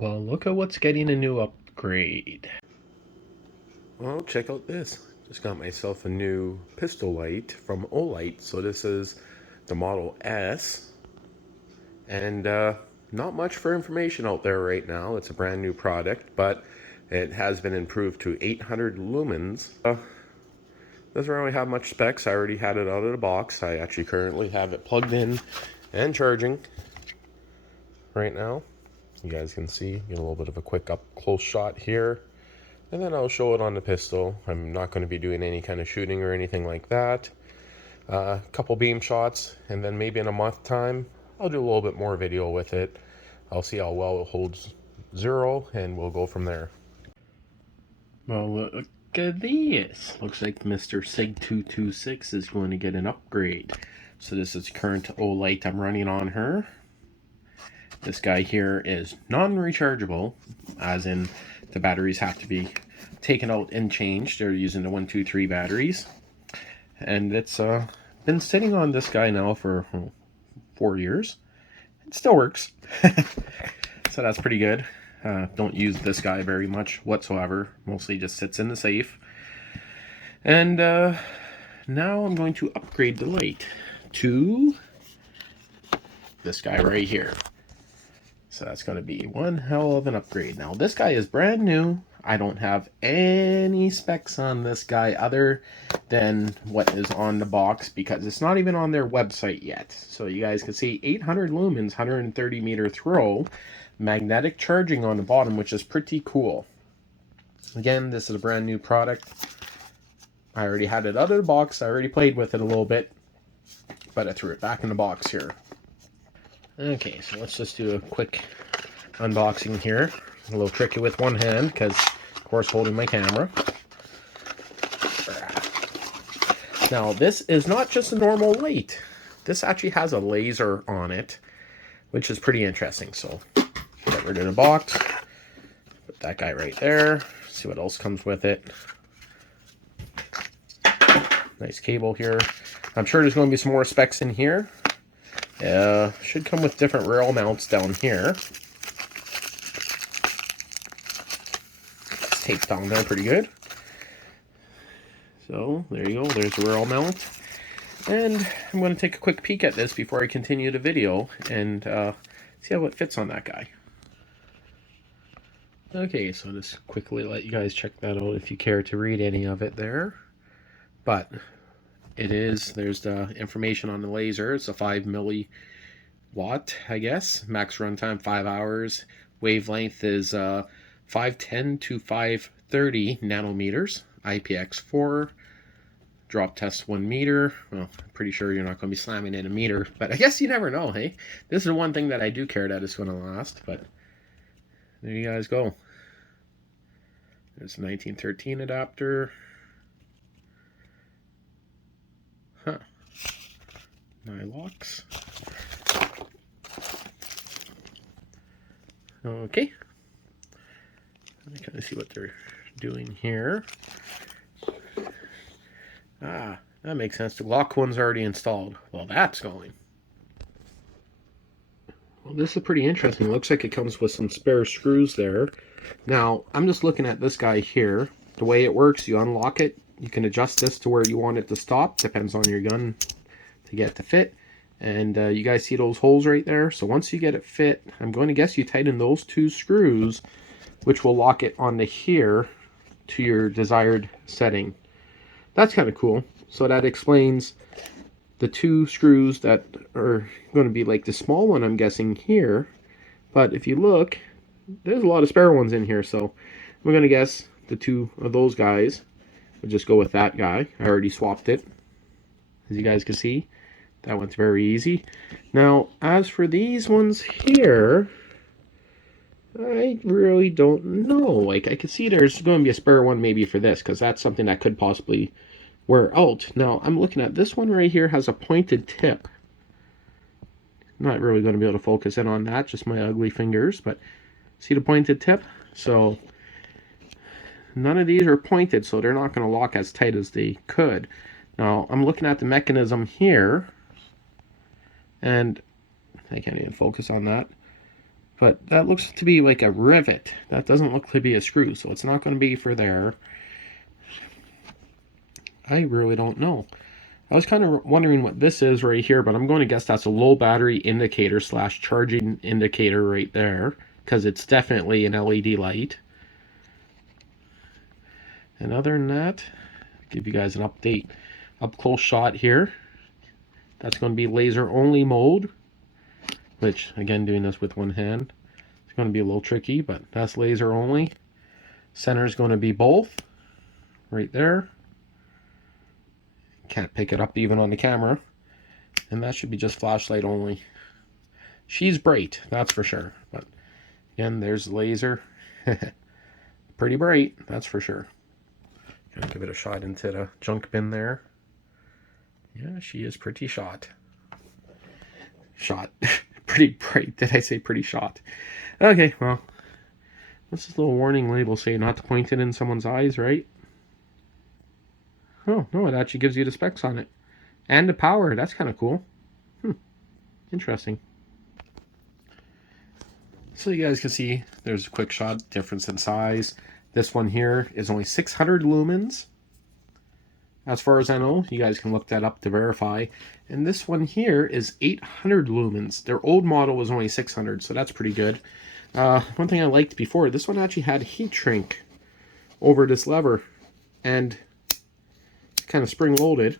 Well, look at what's getting a new upgrade. Well, check out this. Just got myself a new pistol light from Olight. So this is the Model S. And not much for information out there right now. It's a brand new product, but it has been improved to 800 lumens. Doesn't really have much specs. I already had it out of the box. I actually currently have it plugged in and charging right now. You guys can see, get a little bit of a quick up close shot here. And then I'll show it on the pistol. I'm not going to be doing any kind of shooting or anything like that. A couple beam shots, and then maybe in a month time, I'll do a little bit more video with it. I'll see how well it holds zero, and we'll go from there. Well, look at this. Looks like Mr. Sig226 is going to get an upgrade. So this is current Olight I'm running on her. This guy here is non-rechargeable, as in the batteries have to be taken out and changed. They're using the 123 batteries. And it's been sitting on this guy now for 4 years. It still works. So that's pretty good. Don't use this guy very much whatsoever. Mostly just sits in the safe. And now I'm going to upgrade the light to this guy right here. So that's going to be one hell of an upgrade. Now this guy is brand new. I don't have any specs on this guy other than what is on the box, because it's not even on their website yet. So you guys can see 800 lumens, 130 meter throw, magnetic charging on the bottom, which is pretty cool. Again, this is a brand new product. I already had it out of the box. I already played with it a little bit, but I threw it back in the box here. Okay, so let's just do a quick unboxing here. A little tricky with one hand because, of course, holding my camera. Now, this is not just a normal light. This actually has a laser on it, which is pretty interesting. So, get rid of the box. Put that guy right there. See what else comes with it. Nice cable here. I'm sure there's going to be some more specs in here. Should come with different rail mounts down here. It's taped down there pretty good. So there you go, there's the rail mount. And I'm going to take a quick peek at this before I continue the video and see how it fits on that guy. Okay, so just quickly let you guys check that out if you care to read any of it there. But there's the information on the laser. It's a 5 milliwatt, I guess. Max runtime 5 hours. Wavelength is 510 to 530 nanometers. IPX4. Drop test 1 meter. Well, I'm pretty sure you're not going to be slamming in a meter, but I guess you never know, hey? This is one thing that I do care that is going to last, but there you guys go. There's a 1913 adapter. Huh. Nylox. Okay. Let me kind of see what they're doing here. Ah, that makes sense. The Glock one's already installed. Well, that's going. Well, this is pretty interesting. It looks like it comes with some spare screws there. Now, I'm just looking at this guy here. The way it works, you unlock it. You can adjust this to where you want it to stop. Depends on your gun to get it to fit. And you guys see those holes right there? So once you get it fit, I'm going to guess you tighten those 2 screws, which will lock it onto here to your desired setting. That's kind of cool. So that explains the 2 screws that are going to be like the small one, I'm guessing, here. But if you look, there's a lot of spare ones in here. So I'm going to guess the 2 of those guys would just go with that guy. I already swapped it, as you guys can see. That one's very easy. Now, as for these ones here, I really don't know. Like, I can see there's going to be a spare one maybe for this, because that's something that could possibly wear out. Now, I'm looking at this one right here, has a pointed tip. Not really going to be able to focus in on that, just my ugly fingers, but see the pointed tip? So, none of these are pointed, so they're not going to lock as tight as they could. Now, I'm looking at the mechanism here, and I can't even focus on that. But that looks to be like a rivet. That doesn't look to be a screw, so it's not going to be for there. I really don't know. I was kind of wondering what this is right here, but I'm going to guess that's a low battery indicator slash charging indicator right there, because it's definitely an LED light. And other than that, I'll give you guys an update. Up close shot here. That's going to be laser only mode, which again, doing this with one hand, it's going to be a little tricky, but that's laser only. Center is going to be both right there. Can't pick it up even on the camera. And that should be just flashlight only. She's bright, that's for sure. But again, there's the laser. Pretty bright, that's for sure. Gonna give it a shot into the junk bin there. Yeah, she is pretty shot. Pretty bright. Did I say pretty shot? Okay, well, what's this little warning label say? Not to point it in someone's eyes, right? Oh, no, it actually gives you the specs on it. And the power. That's kind of cool. Interesting. So you guys can see there's a quick shot difference in size. This one here is only 600 lumens. As far as I know, you guys can look that up to verify. And this one here is 800 lumens. Their old model was only 600, so that's pretty good. One thing I liked before, this one actually had heat shrink over this lever. And kind of spring loaded.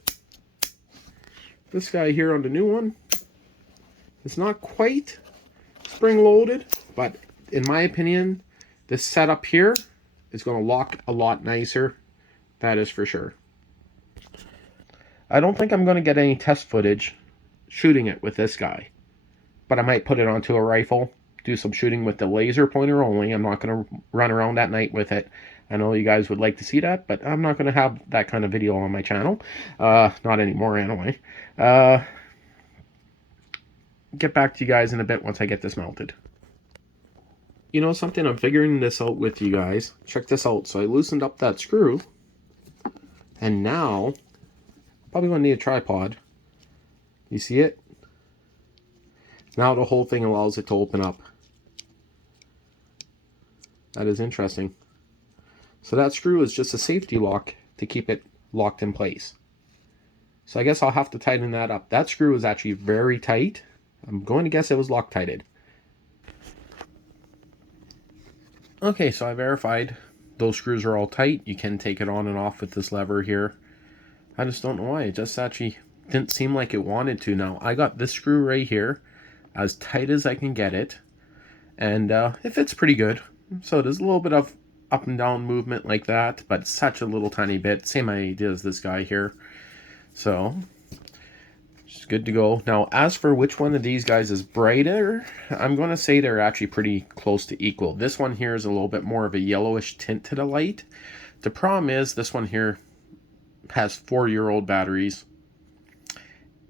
This guy here on the new one, it's not quite spring loaded, but in my opinion, this setup here is going to lock a lot nicer. That is for sure. I don't think I'm going to get any test footage shooting it with this guy, but I might put it onto a rifle, do some shooting with the laser pointer only. I'm not going to run around at night with it. I know you guys would like to see that, but I'm not going to have that kind of video on my channel. Not anymore, anyway. Get back to you guys in a bit once I get this mounted. You know something? I'm figuring this out with you guys. Check this out. So I loosened up that screw, and now probably going to need a tripod. You see it? Now the whole thing allows it to open up. That is interesting. So that screw is just a safety lock to keep it locked in place. So I guess I'll have to tighten that up. That screw is actually very tight. I'm going to guess it was Loctited. Okay, so I verified those screws are all tight. You can take it on and off with this lever here. I just don't know why. It just actually didn't seem like it wanted to. Now, I got this screw right here as tight as I can get it. And it fits pretty good. So there's a little bit of up and down movement like that, but such a little tiny bit. Same idea as this guy here. So it's good to go. Now, as for which one of these guys is brighter, I'm going to say they're actually pretty close to equal. This one here is a little bit more of a yellowish tint to the light. The problem is this one here has 4-year-old batteries.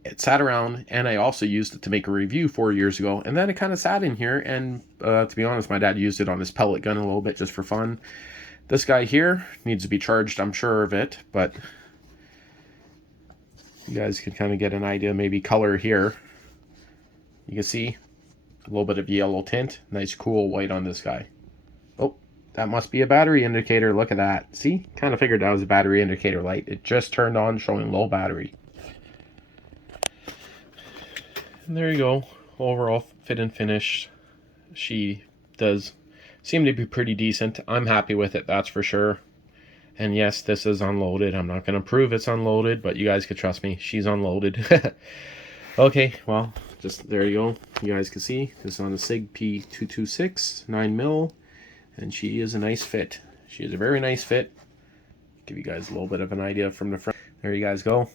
It sat around, and I also used it to make a review 4 years ago, and then it kind of sat in here, and to be honest, my dad used it on his pellet gun a little bit just for fun. This guy here needs to be charged, I'm sure of it, but you guys can kind of get an idea, maybe color here. You can see a little bit of yellow tint, nice cool white on this guy. Oh, that must be a battery indicator. Look at that. See, kind of figured that was a battery indicator light. It just turned on showing low battery. And there you go. Overall fit and finish. She does seem to be pretty decent. I'm happy with it, that's for sure. And yes, this is unloaded. I'm not going to prove it's unloaded, but you guys could trust me. She's unloaded. Okay, well, just there you go. You guys can see this is on the SIG P226 9mm, and she is a nice fit. She is a very nice fit. Give you guys a little bit of an idea from the front. There you guys go.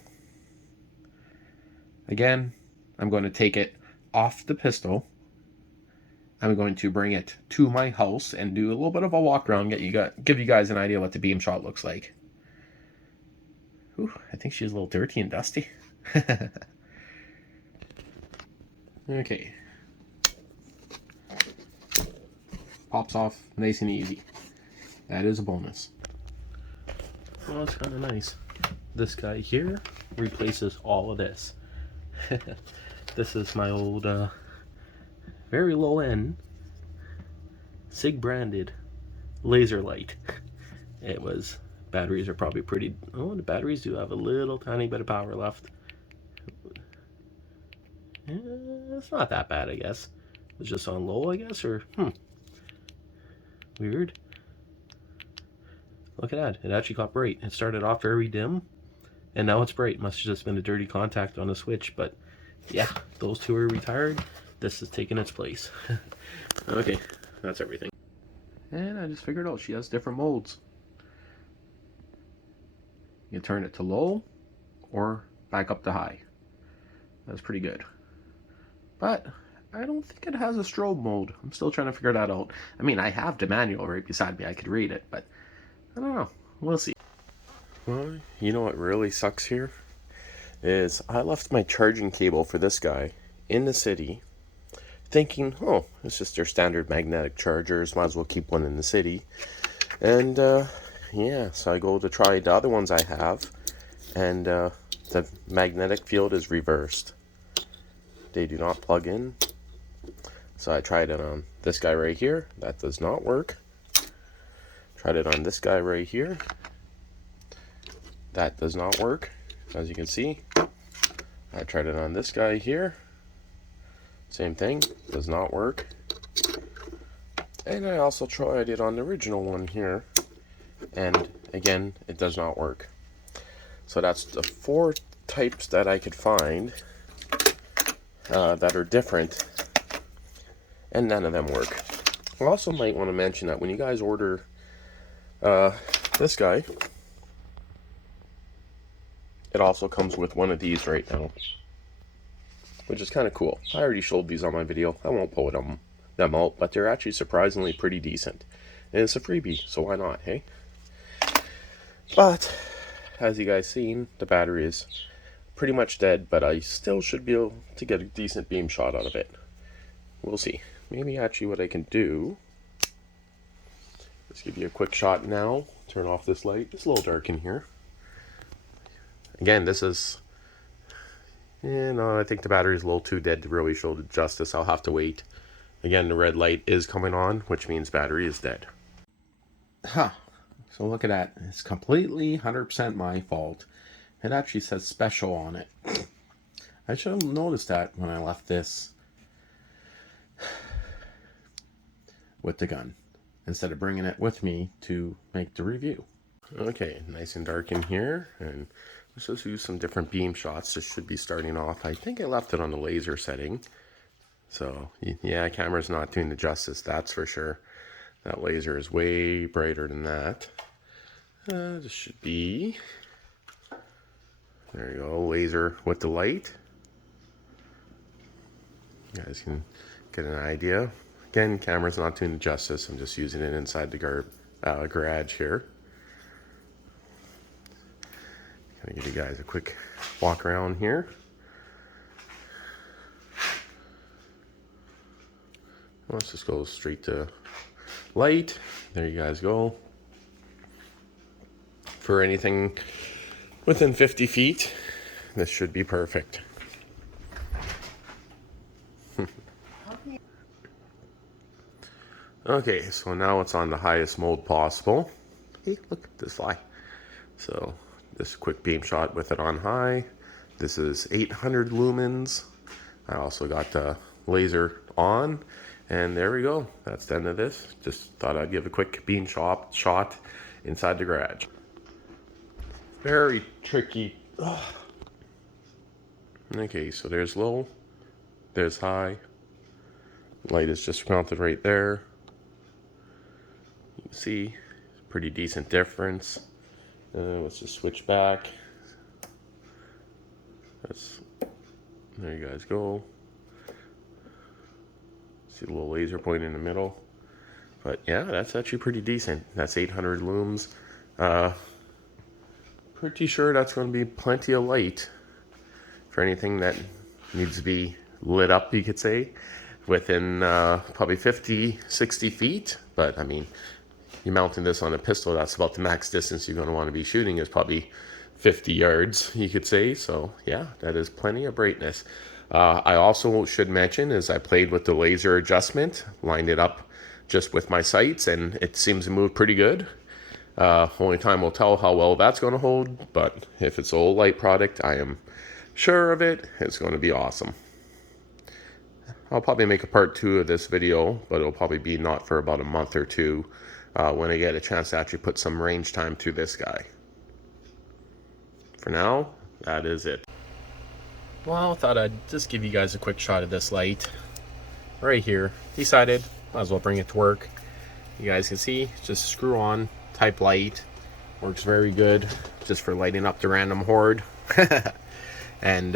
Again, I'm going to take it off the pistol. I'm going to bring it to my house and do a little bit of a walk around, give you guys an idea what the beam shot looks like. Ooh, I think she's a little dirty and dusty. Okay. Pops off nice and easy. That is a bonus. Well, it's kind of nice. This guy here replaces all of this. This is my old, very low end SIG branded laser light. It was, batteries are probably pretty, oh, the batteries do have a little tiny bit of power left. It's not that bad, I guess. It's just on low, I guess, or weird. Look at that, it actually got bright. It started off very dim, and now it's bright. Must have just been a dirty contact on the switch, but yeah, those two are retired. This is taking its place. Okay, that's everything. And I just figured out she has different modes. You can turn it to low or back up to high. That's pretty good. But I don't think it has a strobe mode. I'm still trying to figure that out. I mean, I have the manual right beside me. I could read it, but I don't know. We'll see. Well, you know what really sucks here? Is I left my charging cable for this guy in the city, thinking, oh, it's just their standard magnetic chargers, might as well keep one in the city. And yeah, so I go to try the other ones I have, and the magnetic field is reversed. They do not plug in. So I tried it on this guy right here. That does not work. Tried it on this guy right here. That does not work, as you can see. I tried it on this guy here. Same thing, does not work. And I also tried it on the original one here, and again, it does not work. So that's the 4 types that I could find that are different, and none of them work. I also might want to mention that when you guys order this guy, it also comes with one of these right now, which is kind of cool. I already showed these on my video. I won't pull them out, but they're actually surprisingly pretty decent. And it's a freebie, so why not, hey? But, as you guys seen, the battery is pretty much dead, but I still should be able to get a decent beam shot out of it. We'll see. Maybe actually what I can do, let's give you a quick shot now. Turn off this light. It's a little dark in here. Again, this is, I think the battery is a little too dead to really show it justice. I'll have to wait. Again, the red light is coming on, which means battery is dead. Huh. So look at that. It's completely 100% my fault. It actually says special on it. I should have noticed that when I left this with the gun, instead of bringing it with me to make the review. Okay, nice and dark in here, and let's just use some different beam shots. This should be starting off. I think I left it on the laser setting. So, yeah, camera's not doing the justice, that's for sure. That laser is way brighter than that. This should be, there you go, laser with the light. You guys can get an idea. Again, camera's not doing the justice. I'm just using it inside the garage here. Gonna give you guys a quick walk around here. Let's just go straight to light. There you guys go. For anything within 50 feet, this should be perfect. Okay, so now it's on the highest mode possible. Hey, look at this fly. So this quick beam shot with it on high. This is 800 lumens. I also got the laser on, and there we go. That's the end of this. Just thought I'd give a quick beam shot inside the garage. Very tricky. Ugh. Okay, so there's low, there's high. Light is just mounted right there. You can see, pretty decent difference. Let's just switch back. There you guys go. See the little laser point in the middle. But yeah, that's actually pretty decent. That's 800 looms. Pretty sure that's going to be plenty of light for anything that needs to be lit up, you could say, within probably 50, 60 feet. But I mean, you're mounting this on a pistol, that's about the max distance you're going to want to be shooting, is probably 50 yards, you could say. So yeah, that is plenty of brightness. I also should mention is I played with the laser adjustment, lined it up just with my sights, and it seems to move pretty good. Only time will tell how well that's going to hold, but if it's an Olight product, I am sure of it. It's going to be awesome. I'll probably make a part 2 of this video, but it'll probably be not for about a month or two when I get a chance to actually put some range time to this guy. For now, that is it. Well, I thought I'd just give you guys a quick shot of this light right here. Decided might as well bring it to work. You guys can see, just screw on type light. Works very good just for lighting up the random horde. And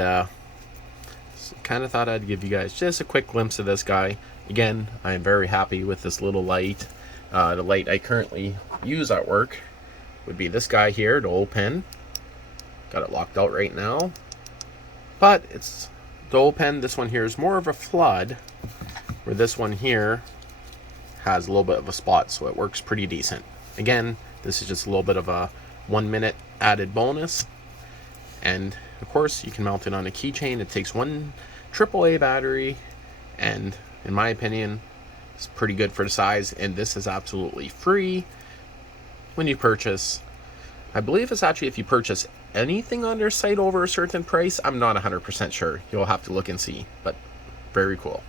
kind of thought I'd give you guys just a quick glimpse of this guy. Again, I am very happy with this little light. The light I currently use at work would be this guy here, the old pen. Got it locked out right now. But it's the old pen. This one here is more of a flood, where this one here has a little bit of a spot, so it works pretty decent. Again, this is just a little bit of a 1 minute added bonus. And of course, you can mount it on a keychain. It takes one AAA battery, and in my opinion, it's pretty good for the size. And this is absolutely free when you purchase. I believe it's actually if you purchase anything on their site over a certain price. I'm not 100% sure. You'll have to look and see, but very cool.